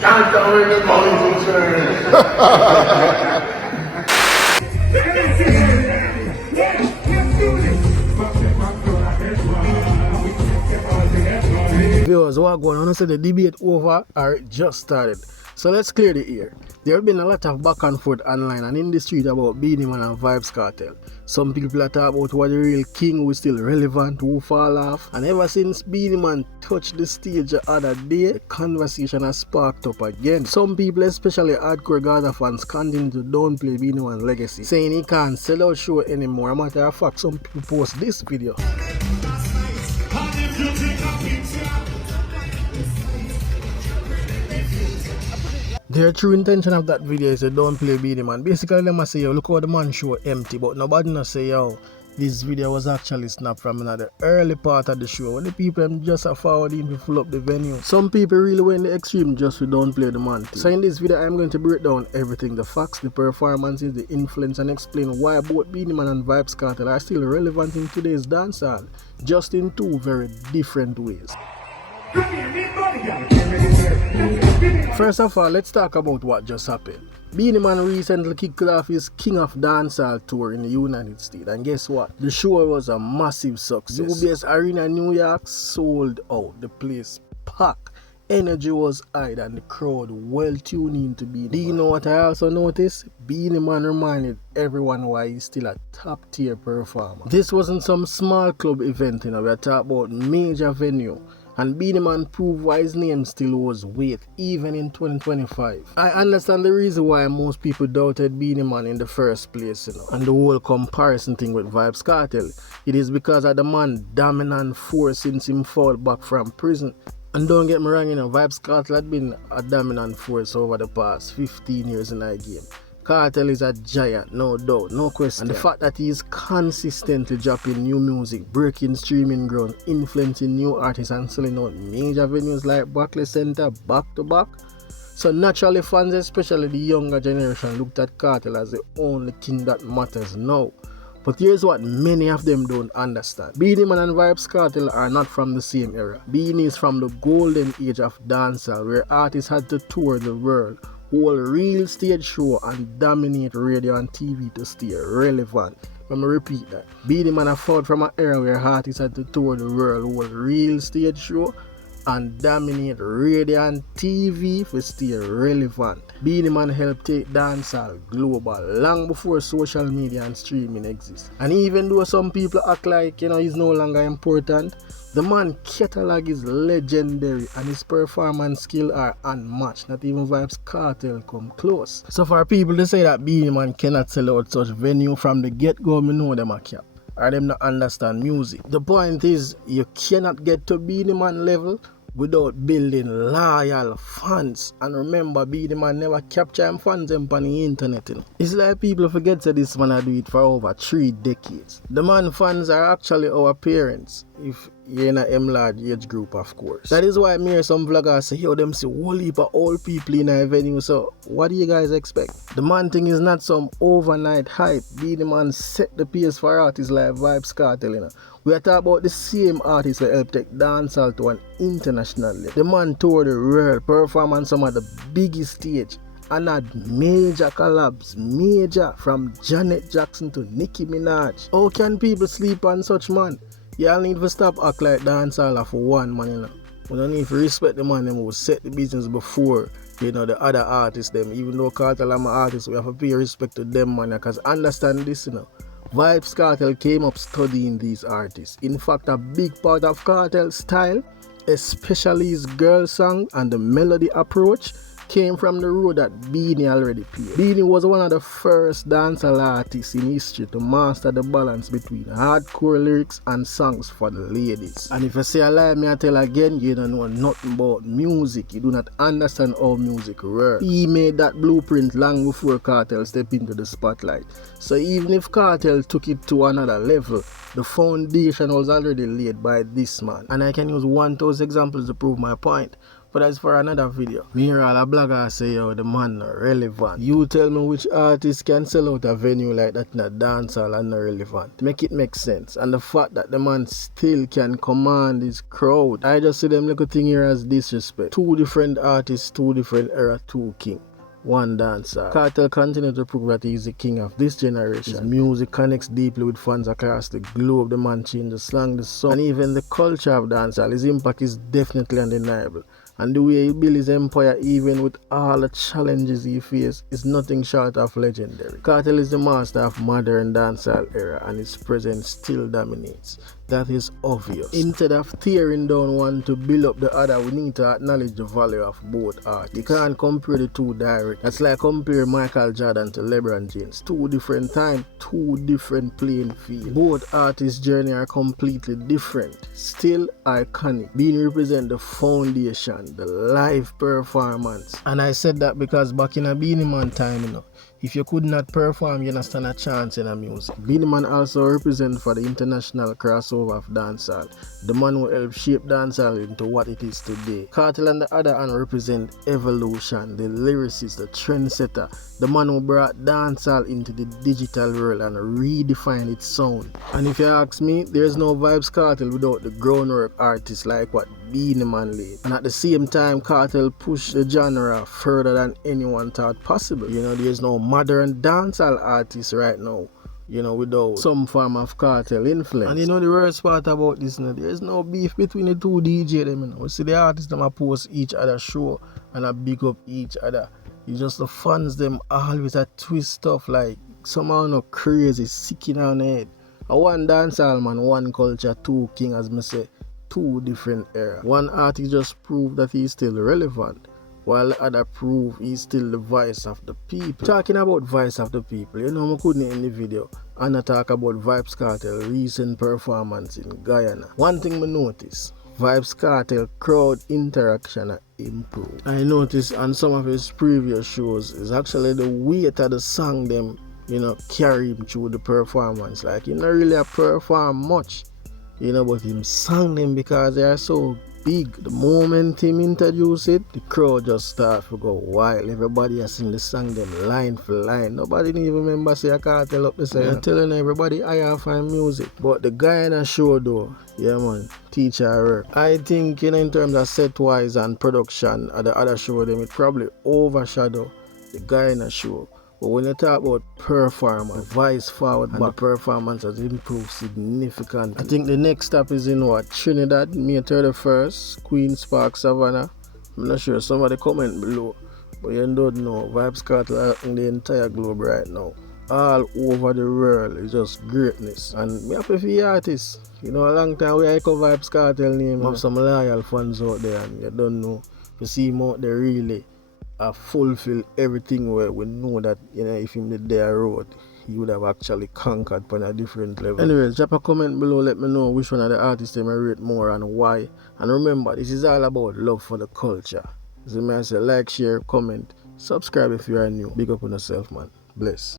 Can't earn the money to turn. Viewers, what going on? I say the debate over or it just started. So let's clear the air. There have been a lot of back and forth online and in the street about Beenie Man and Vybz Kartel. Some people are talking about what the real king was still relevant, who fall off. And ever since Beenie Man touched the stage the other day, the conversation has sparked up again. Some people, especially hardcore Gaza fans, continue to downplay Beenie Man's legacy, saying he can't sell out show anymore. As a matter of fact, some people post this video. Their true intention of that video is to don't play Beenie Man. Basically, them say, yo, look how the man show empty, but nobody not say, yo, this video was actually snapped from another early part of the show when the people just forward him to fill up the venue. Some people really went the extreme just to don't play the man thing. So in this video, I'm going to break down everything, the facts, the performances, the influence, and explain why both Beenie Man and Vybz Kartel are still relevant in today's dancehall, just in two very different ways. First of all, let's talk about what just happened. Beenie Man recently kicked off his King of Dancehall tour in the United States, and guess what? The show was a massive success. UBS Arena New York sold out, the place packed. Energy was high and the crowd well tuned in to Beenie Man. Do you know what I also noticed? Beenie Man reminded everyone why he's still a top tier performer. This wasn't some small club event, we're talking about major venue. And Beenie Man proved why his name still holds weight even in 2025. I understand the reason why most people doubted Beenie Man in the first place, and the whole comparison thing with Vybz Kartel. It is because of the man dominant force since him fall back from prison. And don't get me wrong, Vybz Kartel had been a dominant force over the past 15 years in our game. Kartel is a giant, no doubt, no question. And the fact that he is consistently dropping new music, breaking streaming ground, influencing new artists and selling out major venues like Barclays Center back to back. So naturally fans, especially the younger generation, looked at Kartel as the only king that matters now. But here's what many of them don't understand. Beenie Man and Vybz Kartel are not from the same era. Beenie is from the golden age of dancehall, where artists had to tour the world, hold real stage show and dominate radio and TV to stay relevant. Let me repeat that. Beenie Man fought from an era where artists had to tour the world, hold real stage show and dominate radio and TV to stay relevant. Beenie Man helped take dancehall global long before social media and streaming exist. And even though some people act like he's no longer important, the man catalog is legendary and his performance skill are unmatched. Not even Vybz Kartel come close. So for people to say that Beenie Man cannot sell out such venue from the get-go, me know them a cap, or them not understand music. The point is, you cannot get to Beenie Man level without building loyal fans. And remember, Beenie Man never capture him fans on the internet. It's like people forget that this man do it for over 3 decades. The man fans are actually our parents, if you're in a Mlard age group, of course. That is why me hear some vloggers say, yo, them see whole heap of old people in a venue, so what do you guys expect? The man thing is not some overnight hype. Beenie Man set the pace for artists like Vybz Kartel, We are talking about the same artists that help take dancehall to an international level. The man toured the world, performed on some of the biggest stage, and had major collabs, from Janet Jackson to Nicki Minaj. How can people sleep on such man? Y'all need to stop act like dancehall for one man, We don't need to respect the man them who set the business before, the other artists them. Even though Kartel are my artists, we have to pay respect to them, man, because understand this, Vybz Kartel came up studying these artists. In fact, a big part of Kartel's style, especially his girl song and the melody approach, came from the road that Beenie already paved. Beenie was one of the first dancehall artists in history to master the balance between hardcore lyrics and songs for the ladies. And if you say a lie, me I tell again, you don't know nothing about music. You do not understand how music works. He made that blueprint long before Kartel stepped into the spotlight. So even if Kartel took it to another level, the foundation was already laid by this man. And I can use 1,000 examples to prove my point. But that's for another video. Me hear all a blogger say, yo, the man not relevant. You tell me which artist can sell out a venue like that in a dancehall and not relevant. Make it make sense. And the fact that the man still can command his crowd. I just see them little thing here as disrespect. Two different artists, two different era, two king. One dancer. Kartel continues to prove that he is the king of this generation. His music connects deeply with fans across the globe. The man changed the slang, the song, and even the culture of dancehall. His impact is definitely undeniable. And the way he built his empire, even with all the challenges he faced, is nothing short of legendary. Kartel is the master of modern dancehall era, and his presence still dominates. That is obvious. Instead of tearing down one to build up the other, we need to acknowledge the value of both artists. You can't compare the two direct. That's like comparing Michael Jordan to LeBron James. Two different times, two different playing fields. Both artists' journey are completely different, still iconic. Beenie represent the foundation, the live performance. And I said that because back in a Beenie Man time, if you could not perform, you don't stand a chance in a music. Beenie Man also represents for the international crossover of dancehall, the man who helped shape dancehall into what it is today. Kartel on the other hand represent evolution, the lyricist, the trendsetter, the man who brought dancehall into the digital world and redefined its sound. And if you ask me, there's no Vybz Kartel without the groundwork artists like what Beenie Man laid. And at the same time, Kartel pushed the genre further than anyone thought possible. There's no modern dancehall artist right now, without some form of Kartel influence. And the worst part about this, there's no beef between the two DJ them. We see the artists them post each other show and a big up each other. It's just the fans them always a twist stuff like somehow crazy, sick in our head. A one dancehall man, one culture, two king, as me say, two different era. One artist just proved that he's still relevant, while the other prove he's still the voice of the people. Talking about voice of the people, I couldn't end the video and not talk about Vybz Kartel recent performance in Guyana. One thing I noticed, Vybz Kartel crowd interaction improved. I noticed on some of his previous shows is actually the weight of the song them, carry him through the performance. Like, not really perform much, but him sang them because they are so big. The moment him introduce it, the crowd just start to go wild. Everybody has sing the song them line for line. Nobody even remember say I can't tell up the song. I'm telling everybody I have find music. But the guy in a show though, yeah man, teacher work. I think in terms of set wise and production at the other show them, it probably overshadow the guy in a show. But when you talk about performance, voice forward and the performance has improved significantly. I think the next step is in Trinidad, May 31st, Queen's Park, Savannah. I'm not sure, somebody comment below. But you don't know, Vybz Kartel in the entire globe right now. All over the world, it's just greatness. And me happy for the artists. A long time we echo Vybz Kartel name. Have some loyal fans out there and you don't know. You see him out there really fulfill everything where we know that if him did their road, he would have actually conquered on a different level. Anyways, drop a comment below, let me know which one of the artists I rate more and why. And remember, this is all about love for the culture. So I say like, share, comment, subscribe if you are new. Big up on yourself, man. Bless.